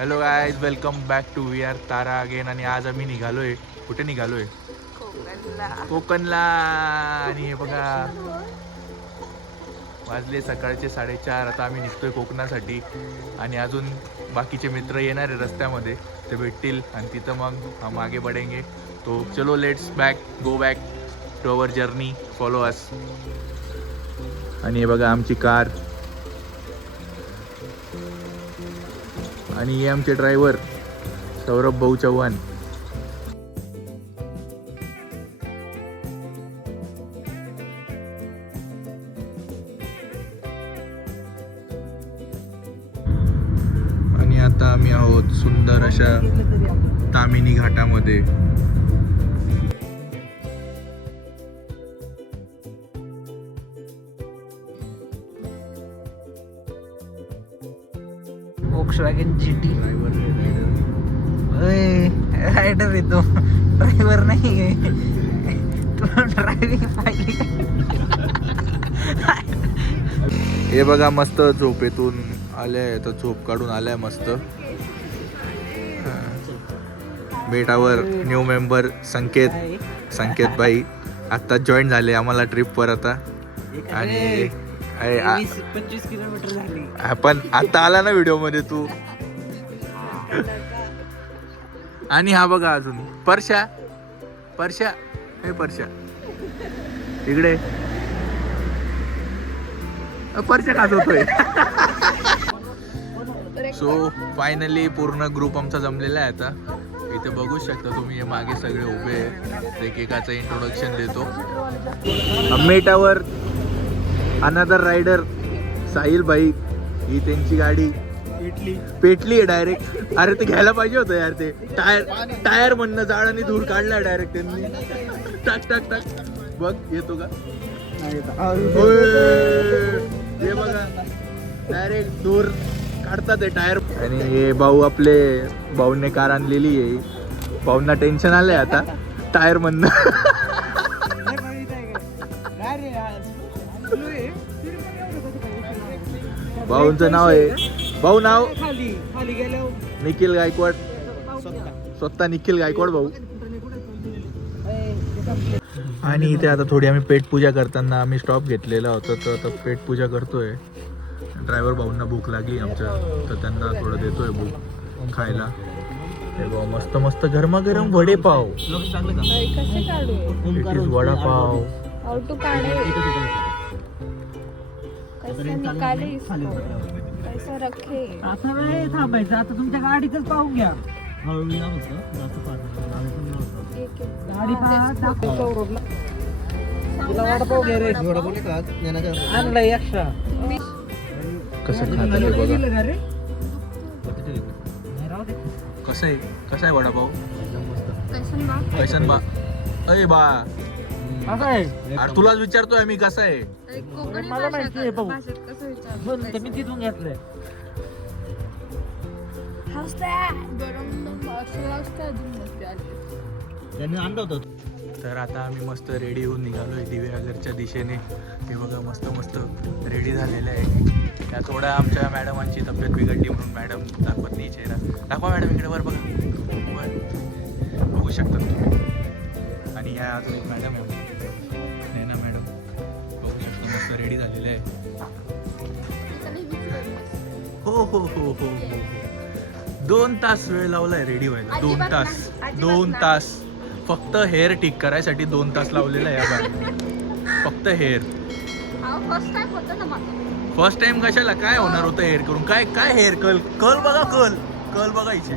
Hello guys, welcome back to we are Tara again. आणि आज आम्ही निघालोय. कुठे निघालोय? कोकणला. आणि हे बघा, वाजले सकाळचे 4:30. आता आम्ही निघतोय कोकणासाठी. आणि अजून बाकीचे मित्र येणार आहे रस्त्यामध्ये, ते भेटतील आणि तिथं मग हम आगे बढेंगे. तो चलो, let's go back to our journey. Follow us. आणि हे बघा आमची कार. आणि हे आमचे ड्रायव्हर सौरभ भाऊ चव्हाण. आणि आता आम्ही आहोत सुंदर अशा Tamhini घाटामध्ये. Volkswagen GT. Driver rider येतो, ड्रायव्हर नाही आहे. ड्रायव्हिंग पाहिजे. हे बघा, मस्त झोपेतून आल्या, तर झोप काढून आलाय मस्त. बेटावर न्यू मेंबर संकेत भाई आता जॉईन झाले आम्हाला ट्रिपवर आता. आणि 20-25 किलोमीटर झाली. आपण आता आला ना व्हिडिओ मध्ये तू. आणि हा बघा अजून परशा. हे परशा इकडे. परशा खात होतोय. सो फायनली पूर्ण ग्रुप आमचा जमलेला आहे आता. इथे बघू शकता तुम्ही, हे मागे सगळे उभे आहेत. एकेकाचं इंट्रोडक्शन देतो. मेटावर अनदर रायडर साहिल भाई. ही त्यांची गाडी पेटली आहे डायरेक्ट. अरे ते घ्यायला पाहिजे होतं यार. ते टायर म्हणणं जाळ आणि धूर काढला डायरेक्ट त्यांनी. टाक बघ, येतो का? हे बघा, डायरेक्ट धूर काढतात ते टायर. आणि हे भाऊ आपले, भाऊने कार आणलेली आहे. भाऊंना टेन्शन आलंय आता टायर म्हणणं. भाऊंचं नाव आहे, भाऊ नाव निखिल गायकवाड. स्वतः निखिल गायकवाड भाऊ. आणि इथे आता थोडी आम्ही पेटपूजा करताना आम्ही स्टॉप घेतलेला होता, तर आता पेटपूजा करतोय. ड्रायव्हर भाऊंना भूक लागली आमच्या, तर त्यांना थोडं देतोय भूक खायला. हे बघ, मस्त मस्त गरमागरम वडेपाव. कसे काढू? It is vada pav. How to काढे? कैसे निकाले इसको? कैसे रखे? असं नाही थांबायचं, आता तुमच्या गाडीतच पाहून घ्या. एक एक. गाडी तुला वडापाव घे रे. आणलं एक्स्ट्रा. कसं खातात हे बघा. कसं आहे वडापाव? कैसन बा? कैसन बा? अय बा, असं आहे. अरे तुलाच विचारतोय मी कसं आहे. अरे कोकणी मला माहिती आहे भाऊ. भाषेत कसं म्हणून विचारतो? तर मी तिथून घेतलंय. गरम असं असतं अजून मस्त आली. त्यांनी आणलं होतं. तर आता आम्ही मस्त रेडी होऊन निघालोय दिवेआगरच्या दिशेने. हे बघा, मस्त रेडी झालेलं आहे. त्या थोड्या आमच्या मॅडमांची तब्येत बिघडली म्हणून मॅडम दाखवत नाही चेहरा. दाखवा मॅडम इकडे, वर बघा. वर बघू शकता तुम्ही. आणि या अजून एक मॅडम आहे, नैना मॅडम. बघू शकता मस्त रेडी झालेले आहे. हो. 2 तास वेळ लावलाय रेडी व्हायला. 2 तास फक्त हेअर ठीक करायसाठी 2 तास लावलेला आहे या बाई. फक्त हेअर. फर्स्ट टाइम होतं ना माझं. फर्स्ट टाइम कशाला? काय होणार होतं हेअर करून? काय हेअर कल बघा, कल बघायचे.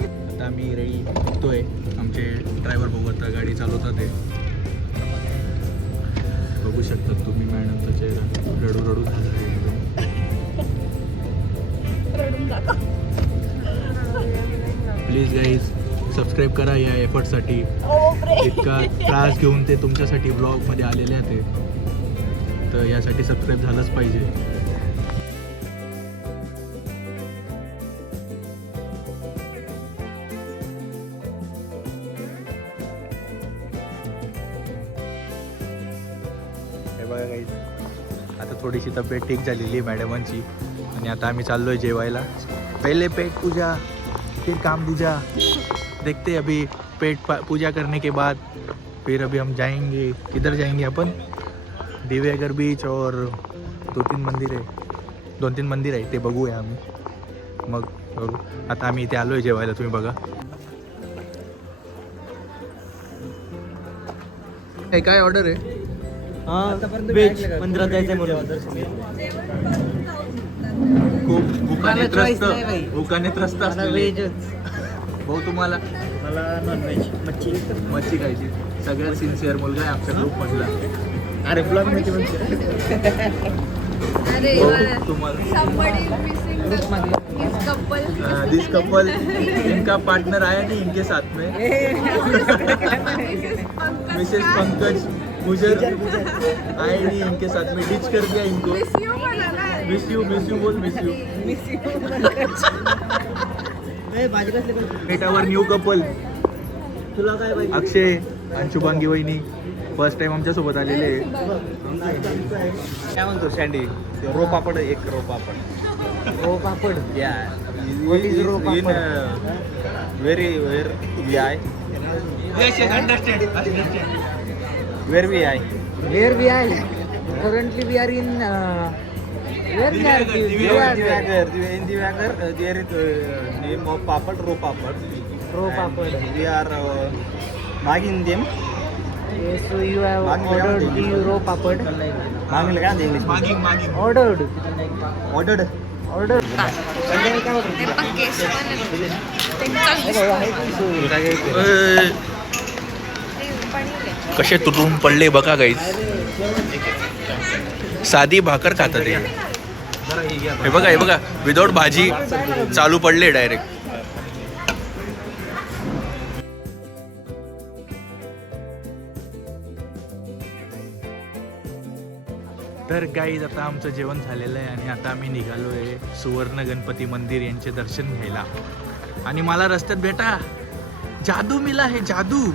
आता आम्ही रेडी निघतोय. आमचे ड्रायव्हर भाऊ आता गाडी चालवतात ते. बघू शकता तुम्ही मॅडमचा चेहरा रडू झाला आहे एकदम. प्लीज गाईज, सबस्क्राईब करा या एफर्टसाठी. इतका त्रास घेऊन ते तुमच्यासाठी ब्लॉगमध्ये आलेले आहेत ते, तर यासाठी सबस्क्राईब झालंच पाहिजे. हे बघा गाईज, आता थोडीशी तब्येत ठीक झालेली आहे मॅडमांची. आणि आता आम्ही चाललोय जेवायला. पहले पेट पूजा फिर काम दूजा। देखते हैं अभी पूजा करने के बाद फिर अभी हम जाएंगे, किधर जाएंगे अपन? दिवेगर बीच और 2-3 मंदिर आहे ते बघूया आम्ही. मग बघू. आता आम्ही इथे आलोय जेवायला, तुम्ही बघा. काय ऑर्डर आहे? व्हेज मंदिरात जायचं खूप भुकाने choice त्रस्त नाही बाई. भुकाने त्रस्त असलेले. व्हेजच. भाऊ तुम्हाला मला नॉनव्हेज मच्छी खायची. सगळ्यात सिन्सिअर मुलगा आहे आमच्या ग्रुप मधला. अरे ब्लॉग मध्ये अरे तुम्हाला somebody missing the his couple. This couple इनका पार्टनर आया नहीं इनके साथ में. मिसेस पंकज गुजर आए नहीं इनके साथ में. डिच कर दिया इनको. मिस यू बोल. Miss you. मीटावर न्यू कपल. तुला काय पाहिजे? अक्षय आणि शुभांगी वहिनी फर्स्ट टाइम आमच्या सोबत आलेले आहे. काय म्हणतो सँडी? रो पापड एक रो पापड. रो पापड या व्हॉट इज रो पापड? Very where we are? Where we are? Where we are currently we are in where we are In Divagar, there is name of Papad, Ro Papad. रो पापड. We are magging them. So you have ordered the रो पापड. Magging like English. Ordered Ordered. Order कसे तुटून पडले बघा guys. साधी भाकर खातात हे बघा विदाउट भाजी चालू पडले डायरेक्ट. तर गाईज आता आमचं जेवण झालेलं आहे आणि आता आम्ही निघालो आहे सुवर्ण गणपती मंदिर यांचे दर्शन घ्यायला. आणि मला रस्त्यात भेटा जादू मिला है जादू.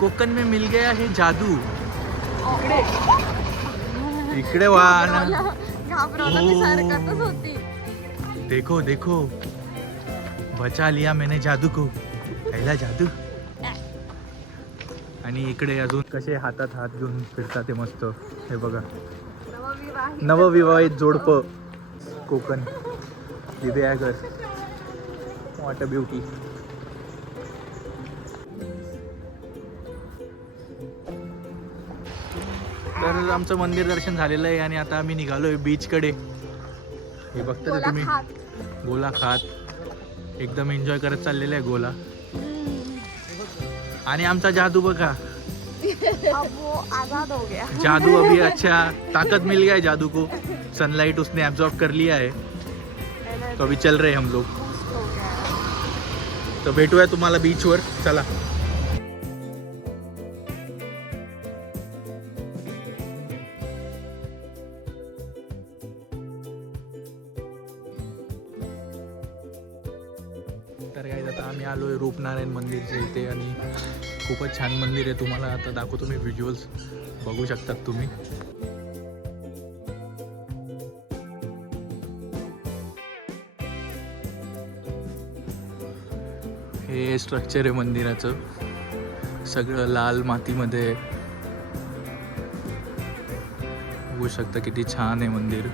कोकण में मिल गया है जादू. इकडे वा ना. देखो देखो बचा लिया मैंने जादू को. पहिला जादू. आणि इकडे अजून कसे हातात हात घेऊन फिरतात ते मस्त. हे बघा नवविवाहित जोडपं Konkan Diveagar. What a beauty. तर आमचं मंदिर दर्शन झालेलं आहे आणि आता आम्ही निघालोय बीचकडे. हे बघता ना तुम्ही गोला खात एकदम एन्जॉय करत चाललेलं आहे गोला. आणि आमचा जादू बघा. जादू अभी अच्छा ताकत मिल गया है जादू को. सनलाइट उसने एब्जॉर्ब कर लिया है तो अभी चल रहे हम लोग. तो भेटूया तुम्हाला बीचवर. चला. तर काय आता आम्ही आलोय रूपनारायण मंदिरच्या इथे आणि खूपच छान मंदिर आहे. तुम्हाला आता दाखवतो मी व्हिज्युअल्स बघू शकतात तुम्ही. हे स्ट्रक्चर आहे मंदिराचं. सगळं लाल मातीमध्ये. बघू शकता किती छान आहे मंदिर.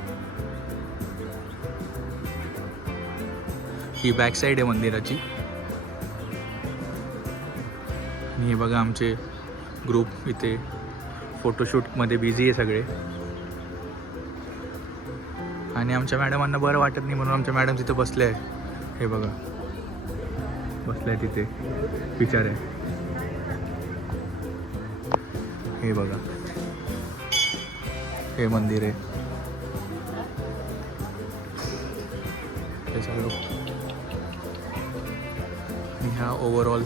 ही बॅक साईड आहे मंदिराची. आणि हे बघा आमचे ग्रुप इथे फोटोशूटमध्ये बिझी आहे सगळे. आणि आमच्या मॅडमांना बरं वाटत नाही म्हणून आमच्या मॅडम तिथे बसले आहे. हे बघा बसले आहे तिथे विचार आहे. हे बघा हे मंदिर आहे. हे सगळं ह्या ओव्हरऑल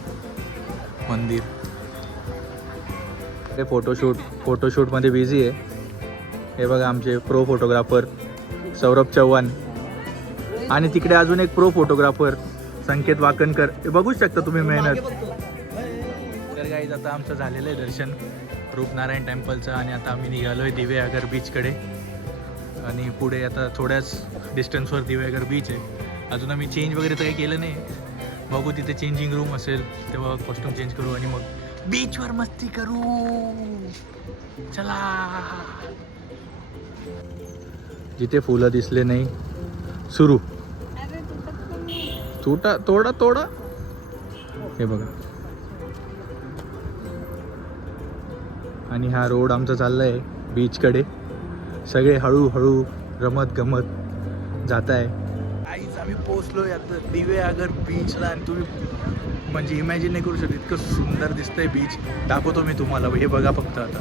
मंदिर. ते फोटोशूटमध्ये बिझी आहे. हे बघा आमचे प्रो फोटोग्राफर सौरभ चव्हाण आणि तिकडे अजून एक प्रो फोटोग्राफर संकेत वाकणकर. हे बघू शकता तुम्ही मेहनत. तर गाईज आता आमचं झालेलं आहे दर्शन रूपनारायण टेम्पलचं आणि आता आम्ही निघालो आहे दिवेआगर बीचकडे. आणि पुढे आता थोड्याच डिस्टन्सवर दिवेआगर बीच आहे. अजून आम्ही चेंज वगैरे तर काही केलं नाही. बघू तिथे चेंजिंग रूम असेल तेव्हा कॉस्ट्युम चेंज करू आणि मग बीचवर मस्ती करू. चला. जिथे फुलं दिसले नाही सुरू. तोडा हे बघा. आणि हा रोड आमचा चाललाय बीचकडे. सगळे हळूहळू रमत गमत जात आहे. आईच आम्ही पोहोचलोय आता दिवेआगर बीचला. आणि तुम्ही म्हणजे इमॅजिन नाही करू शकत इतकं सुंदर दिसतंय बीच. दाखवतो मी तुम्हाला. हे बघा फक्त आता.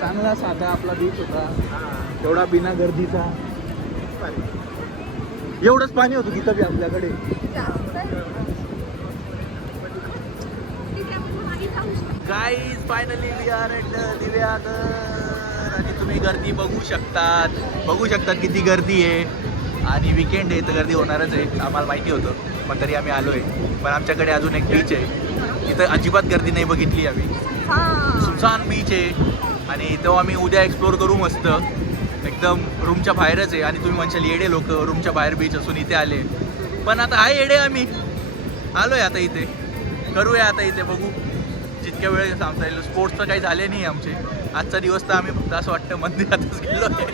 चांगला साधा आपला बीच होता. एवढा बिना गर्दीचा. एवढंच पाणी होतं तिथं बी आपल्याकडे. Guys finally we are at Diveagar. आणि तुम्ही गर्दी बघू शकतात किती गर्दी आहे. आणि विकेंड आहे तर गर्दी होणारच आहे. आम्हाला माहिती होतं पण तरी आम्ही आलो आहे. पण आमच्याकडे अजून एक बीच आहे तिथं अजिबात गर्दी नाही बघितली आम्ही. सुनसान बीच आहे. आणि तो आम्ही उद्या एक्सप्लोर करू मस्त. एकदम रूमच्या बाहेरच आहे. आणि तुम्ही म्हणशाल येडे लोक रूमच्या बाहेर बीच असून इथे आले. पण आता आहे येडे आम्ही. आलो आहे आता इथे. करूया आता इथे बघू जितक्या वेळ सांगता येईल. स्पोर्ट्स तर काही झाले नाही आमचे. आजचा दिवस तर आम्ही फक्त असं वाटतं मंदिरातच गेलो आहे.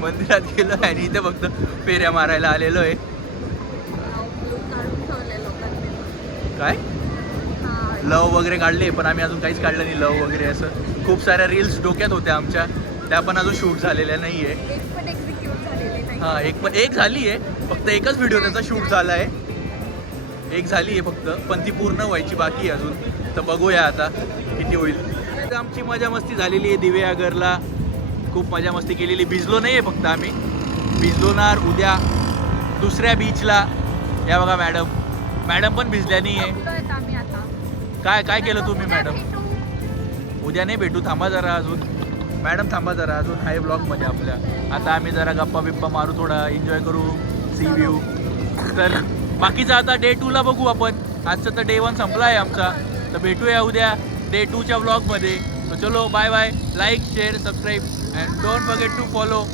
मंदिरात गेलो आहे आणि इथे फक्त फेऱ्या मारायला आलेलो आहे. काय लव वगैरे काढले पण आम्ही अजून काहीच काढलं नाही लव वगैरे असं. खूप साऱ्या रील्स डोक्यात होत्या आमच्या. त्या पण अजून शूट झालेल्या नाही आहे. हां एक झाली आहे फक्त. एकच व्हिडिओ त्याचा शूट झाला आहे. एक झाली आहे फक्त पण ती पूर्ण व्हायची बाकी आहे अजून. तर बघूया आता किती होईल. आमची मजा मस्ती झालेली आहे दिवेआगरला. खूप मजा मस्ती केलेली. भिजलो नाही आहे फक्त आम्ही. भिजलोणार उद्या दुसऱ्या बीचला. या बघा मॅडम पण भिजल्या नाही आहे. काय केलं तुम्ही मॅडम? उद्या नाही भेटू. थांबा जरा अजून. मॅडम थांबा जरा अजून. हाय ब्लॉगमध्ये आपल्या. आता आम्ही जरा गप्पा बिप्पा मारू. थोडा एन्जॉय करू सी व्ह्यू. तर बाकीचं आता डे 2ला बघू आपण. आजचं तर डे 1 संपला आहे आमचा. तर भेटूया उद्या डे 2च्या ब्लॉगमध्ये. तर चलो bye bye. Like share subscribe and don't forget to follow